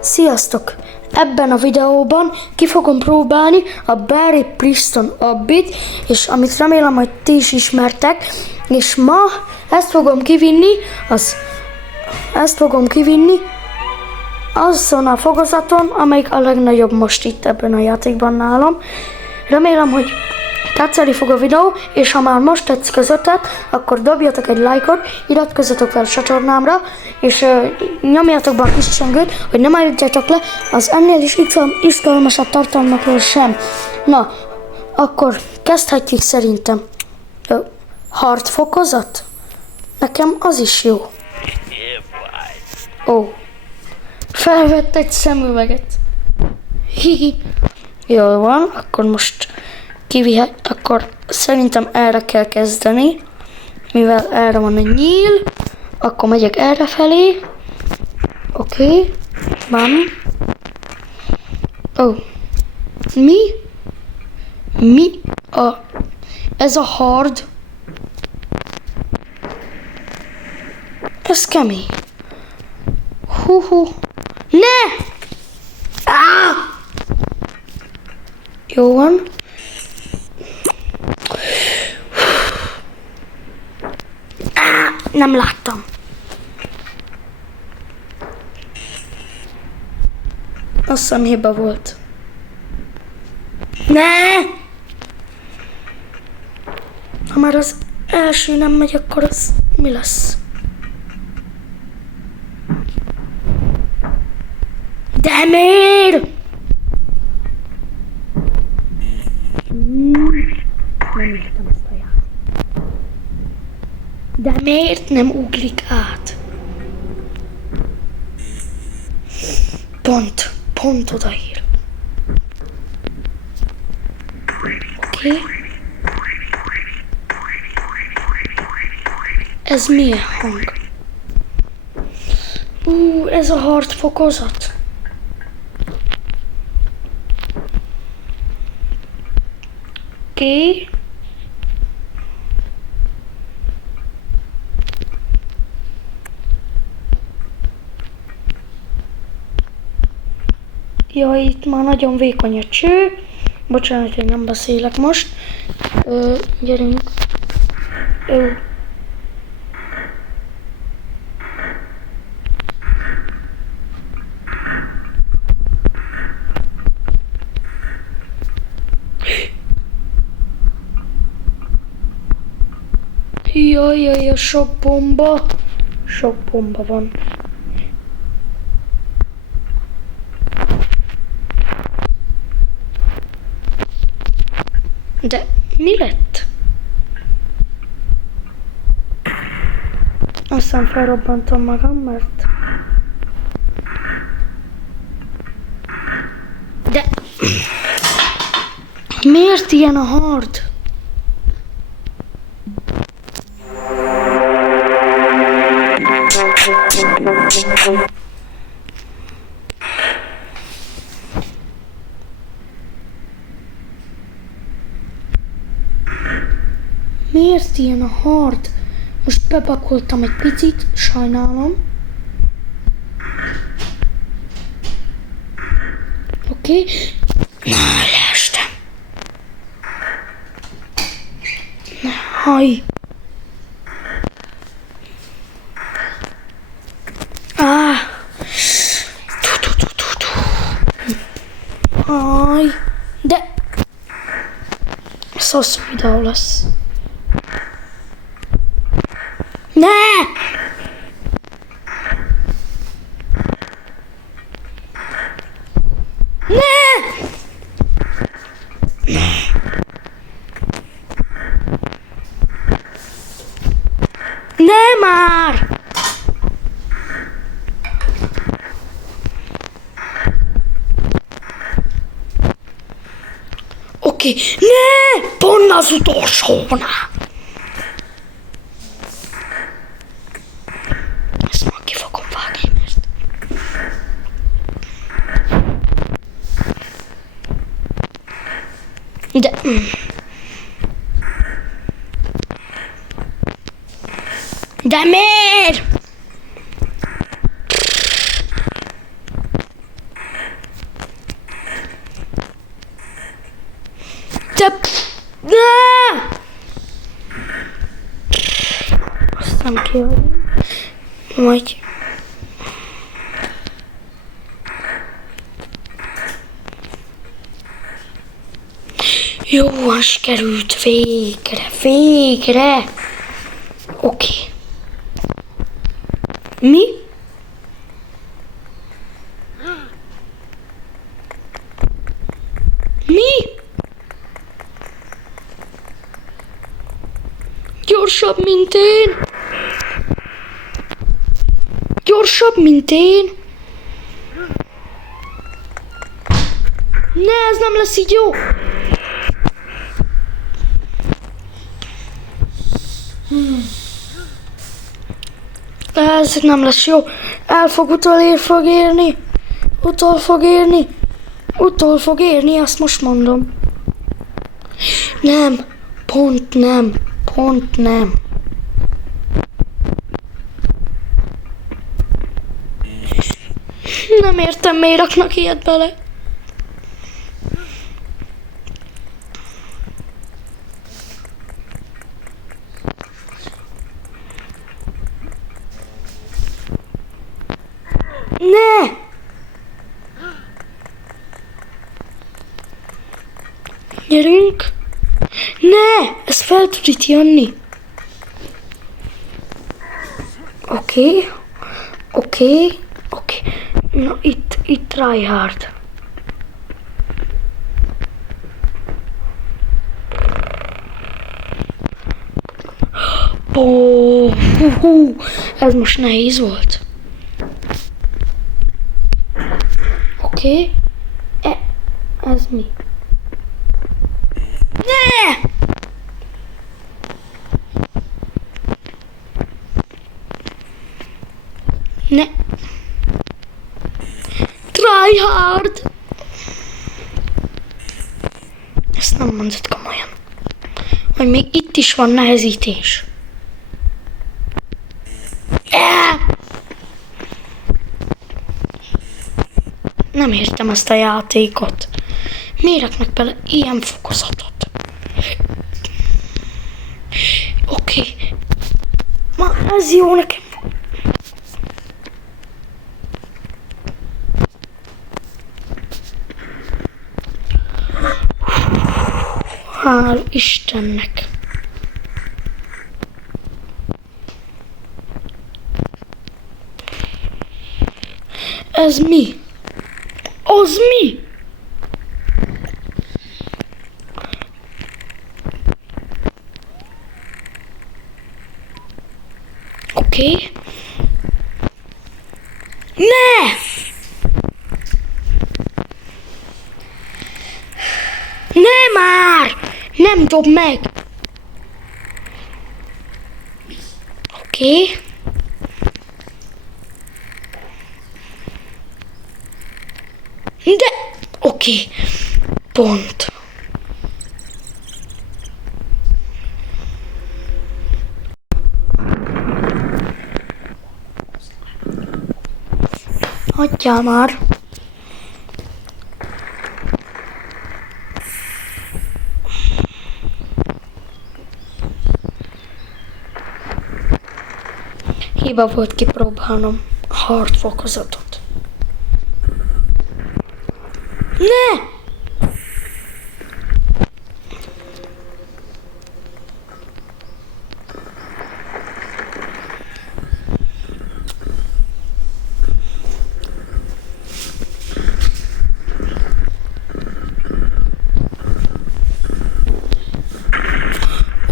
Sziasztok! Ebben a videóban ki fogom próbálni a Barry Preston Abbit, és amit remélem, hogy ti is ismertek, és ma ezt fogom kivinni azon a fokozaton, amelyik a legnagyobb most itt ebben a játékban nálam. Remélem, hogy tetszeni fog a videó, és ha már most tetszik az ötlet, akkor dobjatok egy lájkot, iratkozzatok fel a csatornámra, és nyomjatok be a kis csengőt, hogy ne maradjatok le az ennél is izgalmasabb tartalmakról sem. Na, akkor kezdhetjük szerintem. Hard fokozat? Nekem az is jó. Ó, felvett egy szemüveget. Hihi. Jól van, akkor most akkor szerintem erre kell kezdeni, mivel erre van egy nyíl, akkor megyek erre felé. Oké, bam. Ó, ez a hard? Ez kemény. Hú. Ne! Jó van. Nem láttam. Azt hiszem hiba volt. Ne! Ha már az első nem megy, akkor az mi lesz? De miért? Nem értem ezt a játékot. De miért nem ugrik át? Pont odaír. Oké. Ez milyen hang? Ez a hard fokozat. Oké. Jaj, itt már nagyon vékony a cső. Bocsánat, hogy nem beszélek most. Gyerünk. Jaj, sok bomba. Sok bomba van. De mi lett? Aztán felrobbantom magam, mert... De... Miért ilyen a hard? Miért ilyen a hard? Most bepakoltam egy picit, sajnálom. Oké. Na, leestem. Haj. Haj. De... Ez hosszú videó lesz. Ne! Ne már! Oké, ne! Pont az utolsónál! Ezt már ki fogom vágni, mert... De... De miért? Te... Ne! Aztán kihagyom. Majd... Jó, most került végre. Oké. Mi? Gyorsabb, mint én. Ne, ez nem lesz így jó. Ez nem lesz jó. Utol fog érni, azt most mondom. Nem. Pont nem. Nem értem, miért raknak ilyet bele. Ne! Gyerünk! Ne! Ez fel tud itt jönni. Oké. Na, itt try hard. Ez most nehéz volt. Oké. Ez mi? Ne! Ne! Try hard! Ezt nem mondod komolyan. Hogy még itt is van nehezítés. Nem értem ezt a játékot. Miért raknak bele ilyen fokozatot? Oké. Ma ez jó nekem. Hál' Istennek. Ez mi? Az mi? Oké. Ne! Ne már! Nem dob meg! Oké. De... Oké. Pont. Hagyjál már. Hiba volt kipróbálnom a hard fokozatot. Ne!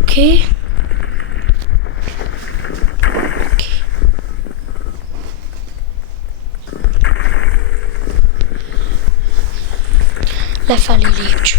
Oké. Lefelé lépcső.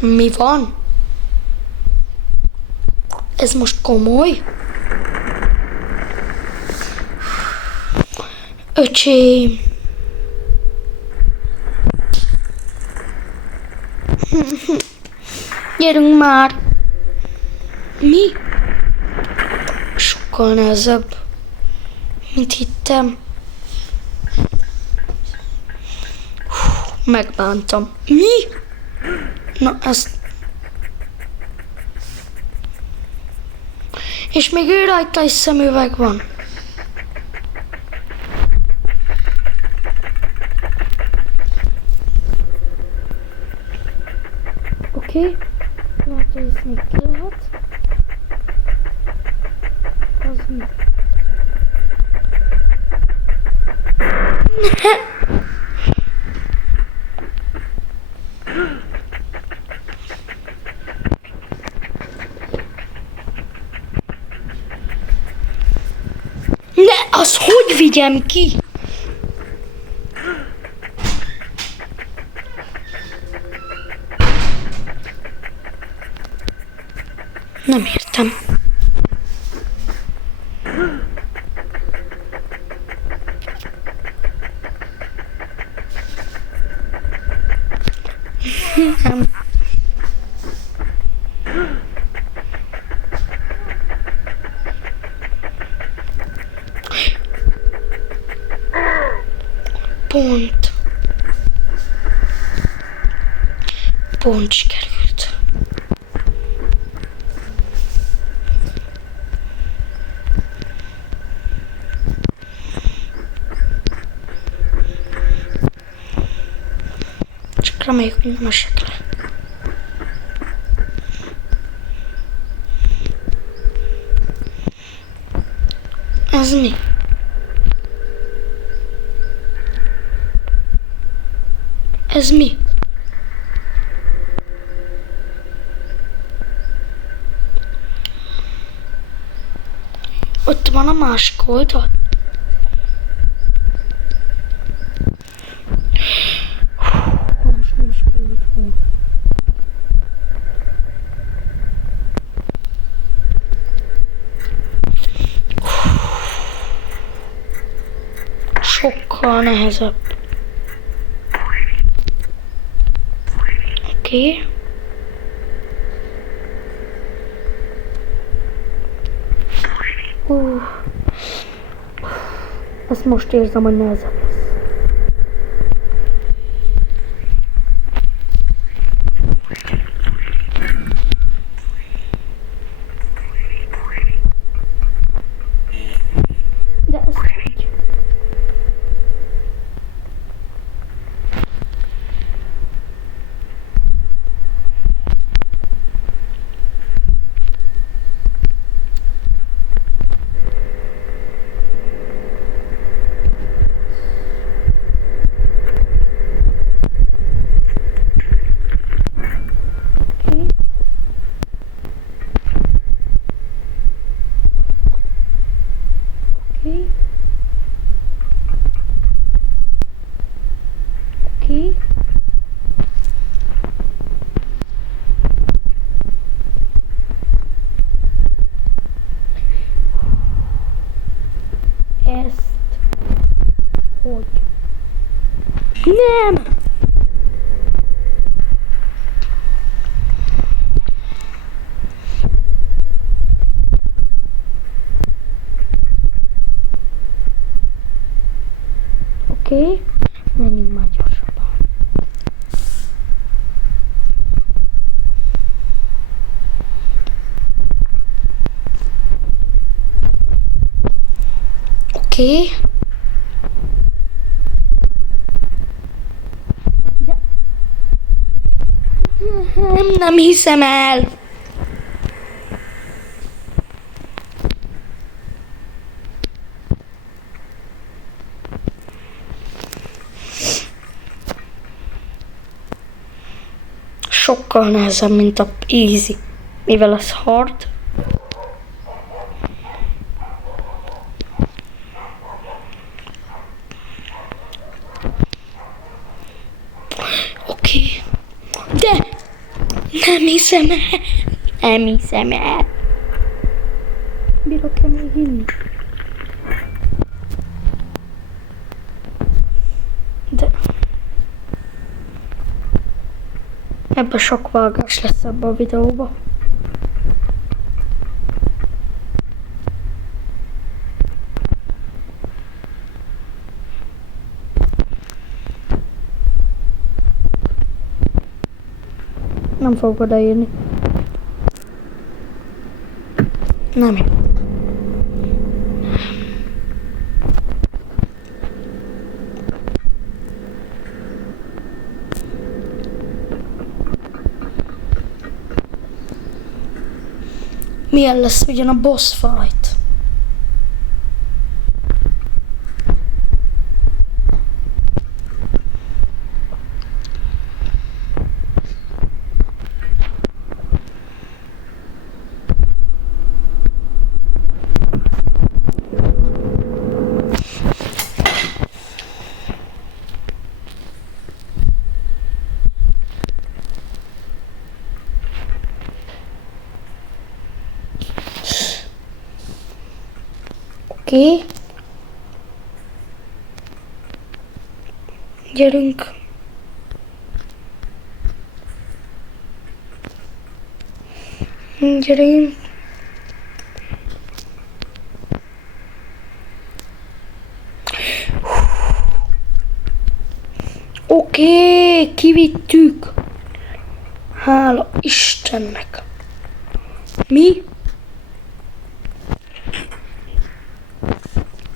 Mi van? Ez most komoly? Öcsém. Gyerünk már! Mi? Sokkal nehezebb, mint hittem. Megbántam. Mi? Na, ezt... És még ő rajta is szemüveg van. Oké. Lehet, hogy ezt még ki lehet. Az mi? Ne, azt hogy vigyem ki? Nem értem. Nem. Pont. Pont sikerült. Csak reméljük, hogy nem esek le. Ez mi? Ez mi? Ott van a másik oldal. Most nem is került volna. Sokkal nehezebb. Oké. Ezt most érzem, hogy nehezebb lesz. De ez így. Oké. Ezt hogy? Nem! Oké, menjünk már gyorsabban. Oké. De... Nem hiszem el. Sokkal nehezebb, mint a easy, mivel az hard. Oké. De nem hiszem el. Nem hiszem el. Bírok-e még inni? De... Ebbe sok vágás lesz ebbe a videóba. Nem fogok odaírni. Nem. Milyen lesz ugyan a boss fight? Oké. Gyerünk. Gyerünk. Oké, kivittük. Hála Istennek. Mi?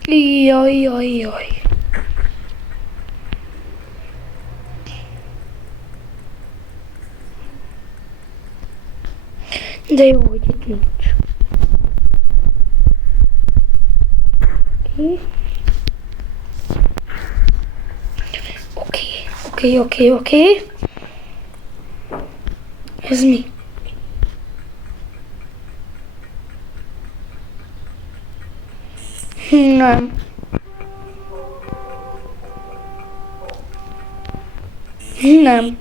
Jaj. De jó, hogy itt nincs. Oké. Ez mi? Nem. Nem.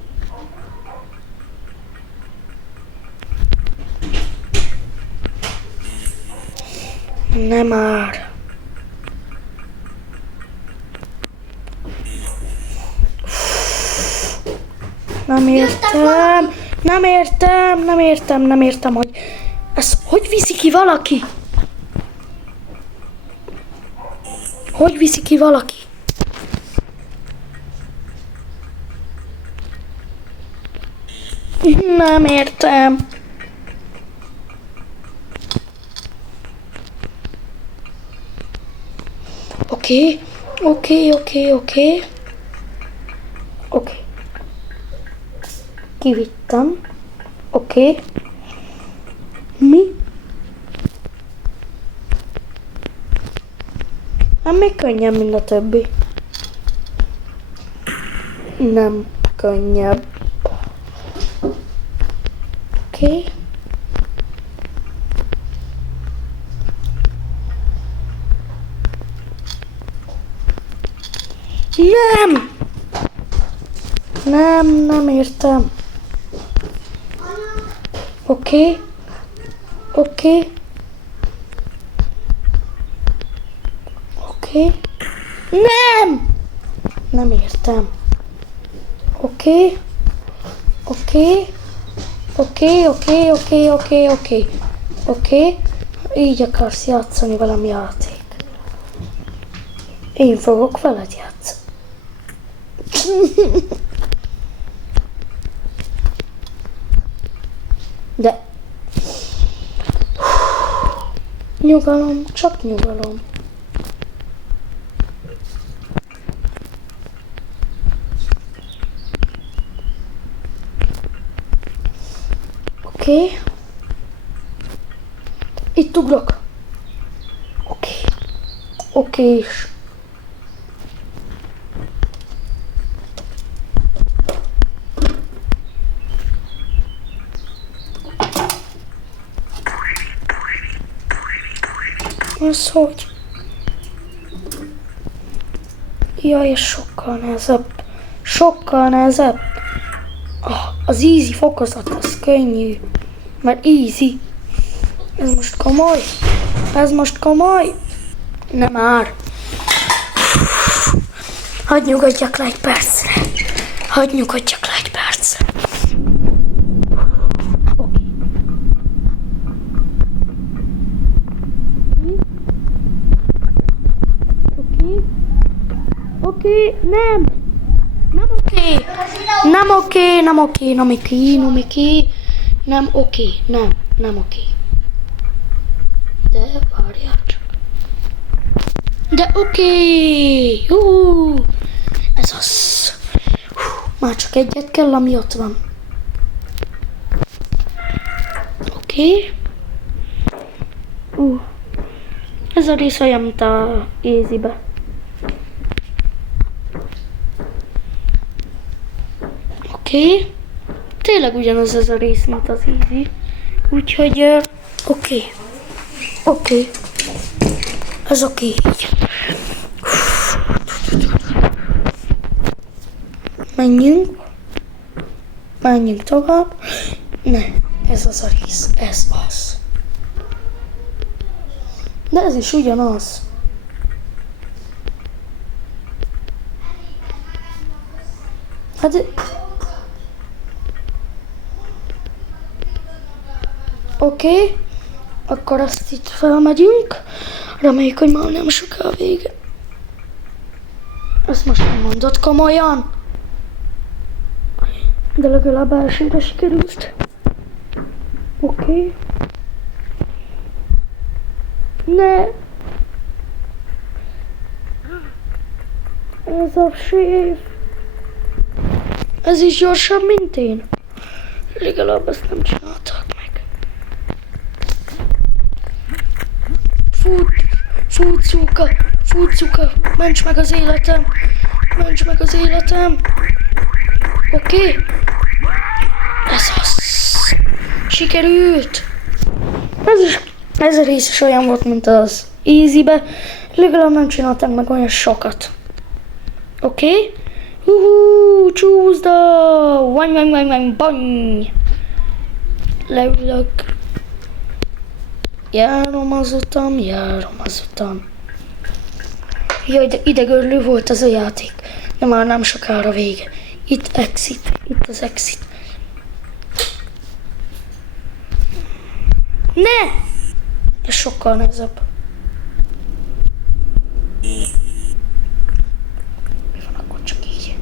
Nem már. Nem értem, hogy ez hogy viszi ki valaki? Hogy viszi ki valaki? Nem értem. Oké. Kivittem. Oké. Mi? Nem még könnyebb, mint a többi. Nem könnyebb. Oké. Nem értem. Oké. Nem értem. Oké. Így akarsz játszani valami játék. Én fogok veled játszani. De nyugalom, csak nyugalom. Oké. Itt ugrok. Oké. Ez hogy? Jaj, ez sokkal nehezebb. Az easy fokozat, az könnyű. Mert easy. Ez most komoly. Nem már. Hadd nyugodjak le egy percre. oké, nem! Nem oké! Nem oké, nem oké, nem oké, nem oké, nem oké, nem oké. De várjál csak. De oké! Ez az. Már csak egyet kell, ami ott van. Oké. Ez a rész olyan, mint a Easy-be. Oké. Tényleg ugyanaz ez a rész, mint az Easy. Úgyhogy, oké. Oké. Ez oké így. Menjünk. Menjünk tovább. Ne, ez az a rész. Ez az. De ez is ugyanaz. Hát... Oké. Akkor azt itt felmegyünk. Reméljük, hogy már nem soká vége. Ezt most nem mondod komolyan. De legalább elsőre sikerült. Oké. Ne! Ez a séf. Ez is gyorsabb, mint én. Legalább ezt nem csináltak meg. Fut, Cuka, ments meg az életem. Ments meg az életem. Oké. Ez az. Sikerült. Ez a rész is olyan volt, mint az Easy-be. Legalább nem csináltam meg olyan sokat. Oké. Csúszda. Bany. Leülök. Járom az utam. Jaj, de idegörlő volt ez a játék. De már nem sokára vége. Itt az exit. Ne! Ez sokkal nehezebb. Mi van akkor csak így?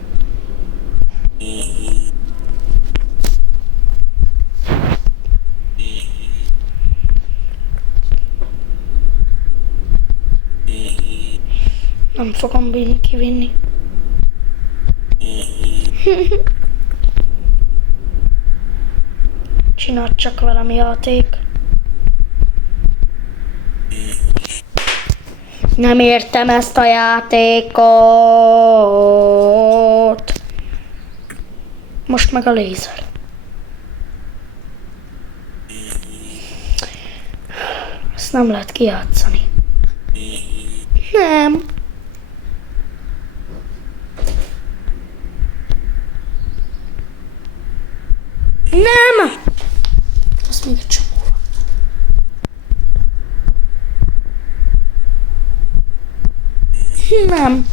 Nem fogom bírni kivinni. Csináld csak velem játék. Nem értem ezt a játékot. Most meg a lézer. Ezt nem lehet kijátszani. Nem. Nem! Azt még egy csomó van. Nem.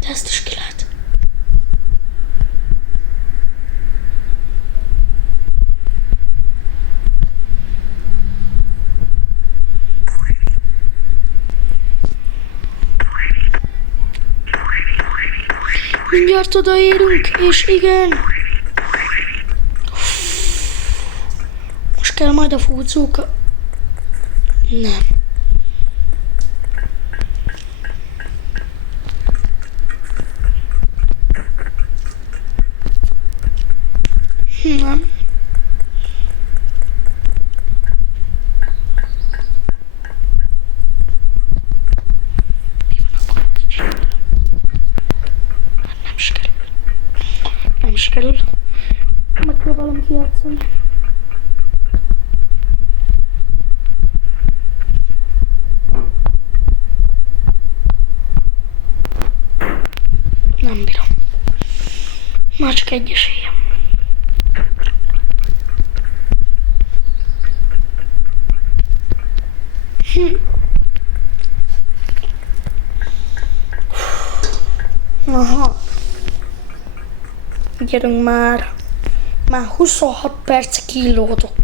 De ezt is ki lehet. Mindjárt odaérünk, és igen. Most kell majd a fúzóka. Nem. Nem. Nem sikerül. Megpróbálom kijátszani. Nem bírom. Már csak egy esélyem. Aha. gyerünk már. Már 26 perc killódok.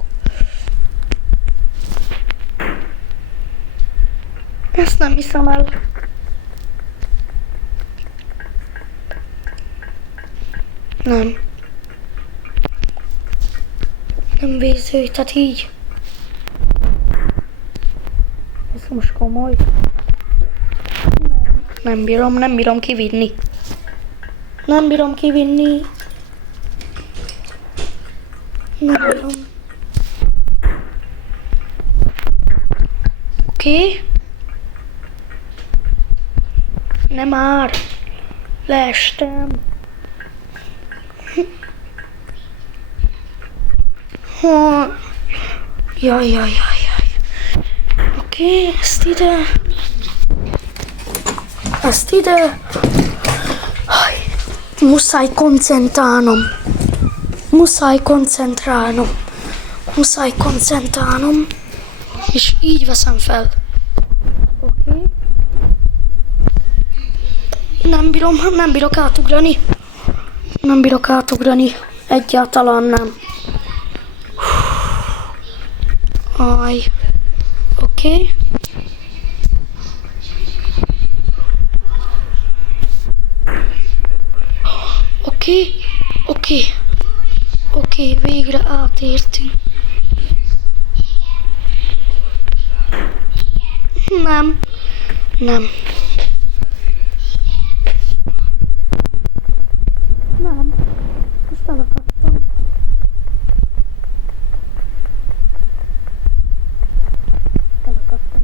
Ezt nem hiszem el. Nem. Nem véző, tehát így. Ez most komoly. Nem bírom kivinni. Nem bírom kivinni. Nem bírom. Oké. Nem már. Leestem. Jaj. Oké, ezt ide. Ezt ide. Muszáj koncentrálnom. És így veszem fel. Oké. Nem bírok átugrani. Egyáltalán nem. Aj. Oké. Oké, végre átértünk. Nem. Most elakadtam.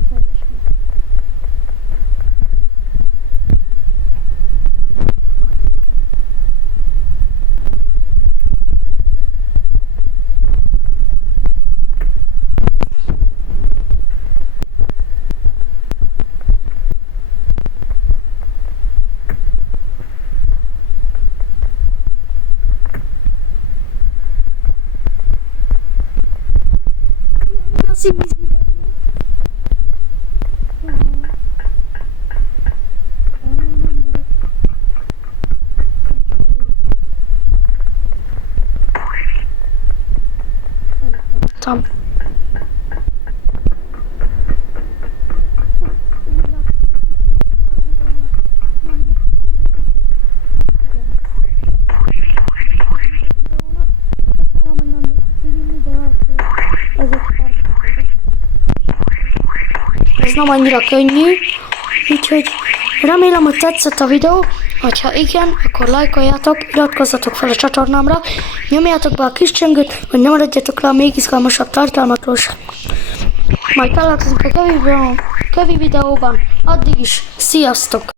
Teljesen. Az easy. Tam. Ez nem annyira könnyű, úgyhogy remélem, hogy tetszett a videó, hogyha igen, akkor lájkoljátok, iratkozzatok fel a csatornámra, nyomjátok be a kis csengőt, hogy ne maradjatok le a még izgalmasabb tartalmakról. Majd találkozunk a kövi videóban, addig is, sziasztok!